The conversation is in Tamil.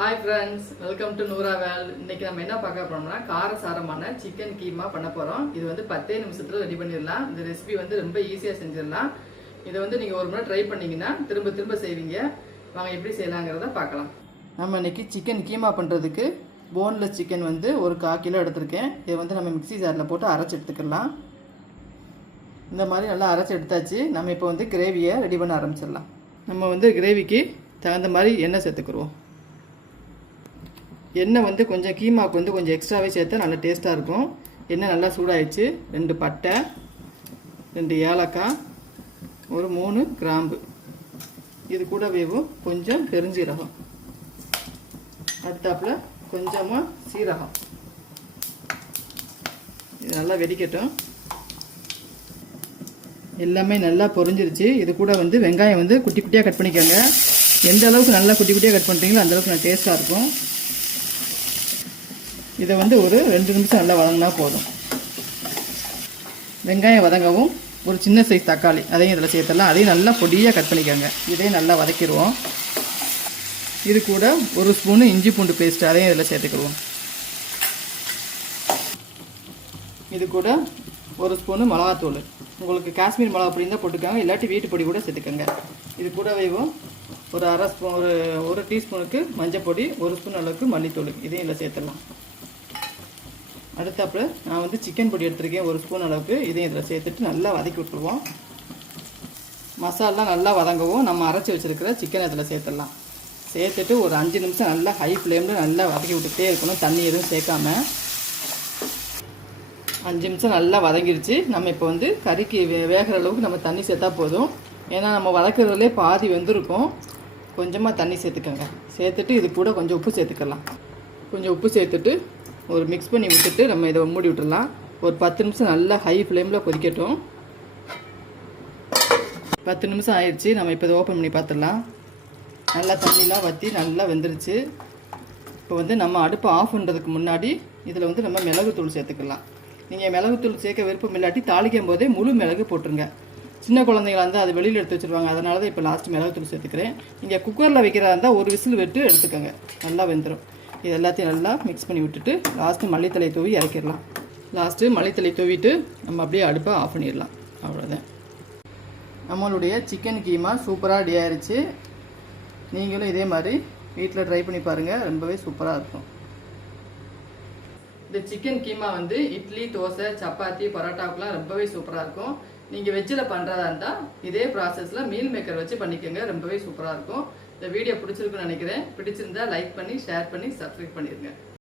Hi friends, welcome to Noora Well. இன்னைக்கு நம்ம என்ன பார்க்க போறோம்னா காரசாரமான சிக்கன் கீமா பண்ண போறோம். இது வந்து 10 நிமிஷத்துல ரெடி பண்ணிடலாம். இந்த ரெசிபி வந்து ரொம்ப ஈஸியா செஞ்சிடலாம். இதை வந்து நீங்க ஒரு முறை ட்ரை பண்ணீங்கன்னா திரும்ப திரும்ப செய்வீங்க. வாங்க எப்படி செய்யலாங்கிறத பார்க்கலாம். நம்ம இன்னைக்கு சிக்கன் கீமா பண்றதுக்கு போன்லெஸ் சிக்கன் வந்து ஒரு 1/4 கிலோ எடுத்திருக்கேன். இதை வந்து நம்ம மிக்ஸி ஜார்ல போட்டு அரைச்சு எடுத்துக்கலாம். இந்த மாதிரி நல்லா அரைச்சு எடுத்தாச்சு. நம்ம இப்போ வந்து கிரேவியை ரெடி பண்ண ஆரம்பிச்சிடலாம். நம்ம வந்து கிரேவிக்கு தகுந்த மாதிரி எண்ணெய் சேர்த்துக்குருவோம். எண்ணெய் வந்து கொஞ்சம் கீமாவுக்கு வந்து கொஞ்சம் எக்ஸ்ட்ராவே சேர்த்தா நல்லா டேஸ்ட்டாக இருக்கும். எண்ணெய் நல்லா சூடாகிடுச்சு. 2 பட்டை, 2 ஏலக்காய், ஒரு 3 கிராம்பு, இது கூட வேவும் கொஞ்சம் பெருஞ்சீரகம், அடுத்தாப்புல கொஞ்சமாக சீரகம். இது நல்லா வெடிக்கட்டும். எல்லாமே நல்லா பொரிஞ்சிருச்சு. இது கூட வந்து வெங்காயம் வந்து குட்டி குட்டியாக கட் பண்ணிக்கோங்க. எந்த அளவுக்கு நல்லா குட்டி குட்டியாக கட் பண்ணுறீங்களோ அந்தளவுக்கு நல்லா டேஸ்ட்டாக இருக்கும். இதை வந்து ஒரு 2 நிமிஷம் நல்லா வதங்கினா போதும். வெங்காயம் வதங்கவும் ஒரு சின்ன சைஸ் தக்காளி அதையும் இதில் சேர்த்துடலாம். அதையும் நல்லா பொடியாக கட் பண்ணிக்கோங்க. இதையும் நல்லா வதக்கிடுவோம். இது கூட 1 ஸ்பூனு இஞ்சி பூண்டு பேஸ்ட் அதையும் இதில் சேர்த்துக்கிடுவோம். இது கூட 1 ஸ்பூனு மிளகாத்தூள். உங்களுக்கு காஷ்மீர் மிளகா பொடி இருந்தால் போட்டுக்கோங்க, இல்லாட்டி வீட்டு பொடி கூட சேர்த்துக்கோங்க. இது கூடவேவும் ஒரு அரை ஸ்பூன் ஒரு டீஸ்பூனுக்கு மஞ்சள் பொடி, 1 ஸ்பூன் அளவுக்கு மல்லித்தூள் இதையும் இதில் சேர்த்துடலாம். அடுத்தாப்புல நான் வந்து சிக்கன் பொடி எடுத்துருக்கேன் 1 ஸ்பூன் அளவுக்கு. இதையும் இதில் சேர்த்துட்டு நல்லா வதக்கி விட்டுருவோம். மசாலா நல்லா வதங்கவும் நம்ம அரைச்சி வச்சுருக்கிற சிக்கனை இதில் சேர்த்துடலாம். சேர்த்துட்டு ஒரு 5 நிமிஷம் நல்லா ஹை ஃப்ளேமில் நல்லா வதக்கி விட்டுட்டே இருக்கணும், தண்ணி எதுவும் சேர்க்காம. 5 நிமிஷம் நல்லா வதங்கிடுச்சு. நம்ம இப்போ வந்து கறிக்கு வேகிற அளவுக்கு நம்ம தண்ணி சேர்த்தா போதும். ஏன்னா நம்ம வதக்கிறதுலே பாதி வெந்திருக்கும். கொஞ்சமாக தண்ணி சேர்த்துக்கோங்க. சேர்த்துட்டு இது கூட கொஞ்சம் உப்பு சேர்த்துக்கலாம். கொஞ்சம் உப்பு சேர்த்துட்டு ஒரு மிக்ஸ் பண்ணி விட்டுட்டு நம்ம இதை மூடி விட்டுடலாம். ஒரு 10 நிமிஷம் நல்லா ஹை ஃப்ளேமில் கொதிக்கட்டும். 10 நிமிஷம் ஆயிடுச்சு. நம்ம இப்போ இதை ஓப்பன் பண்ணி பார்த்துடலாம். நல்லா தண்ணிலாம் வற்றி நல்லா வெந்துருச்சு. இப்போ வந்து நம்ம அடுப்பை ஆஃப் பண்ணுறதுக்கு முன்னாடி இதில் வந்து நம்ம மிளகுத்தூள் சேர்த்துக்கலாம். நீங்கள் மிளகுத்தூள் சேர்க்க விருப்பம் இல்லாட்டி தாளிக்கும் போதே முழு மிளகு போட்டுருங்க. சின்ன குழந்தைங்களா இருந்தால் அது வெளியில் எடுத்து வச்சுருவாங்க. அதனால தான் இப்போ லாஸ்ட்டு மிளகுத்தூள் சேர்த்துக்கிறேன். நீங்கள் குக்கரில் வைக்கிறதா இருந்தால் ஒரு விசில் விட்டு எடுத்துக்கோங்க, நல்லா வெந்துடும். இது எல்லாத்தையும் நல்லா மிக்ஸ் பண்ணி விட்டுட்டு லாஸ்ட்டு மல்லித்தலை தூவி இறக்கிடலாம். லாஸ்ட்டு மல்லித்தலை தூவிட்டு நம்ம அப்படியே அடுப்பை ஆஃப் பண்ணிடலாம். அவ்வளோதான். நம்மளுடைய சிக்கன் கீமா சூப்பராக ரெடி ஆயிடுச்சு. நீங்களும் இதே மாதிரி வீட்டில் ட்ரை பண்ணி பாருங்கள், ரொம்பவே சூப்பராக இருக்கும். இந்த சிக்கன் கீமா வந்து இட்லி, தோசை, சப்பாத்தி, பரோட்டாவுக்குலாம் ரொம்பவே சூப்பராக இருக்கும். நீங்கள் வெஜ்ஜில் பண்ணுறதா இருந்தால் இதே ப்ராசஸில் மீல் மேக்கர் வச்சு பண்ணிக்கோங்க, ரொம்பவே சூப்பராக இருக்கும். இந்த வீடியோ பிடிச்சிருக்குன்னு நினைக்கிறேன். பிடிச்சிருந்தா லைக் பண்ணி, ஷேர் பண்ணி, சப்ஸ்கிரைப் பண்ணிடுங்க.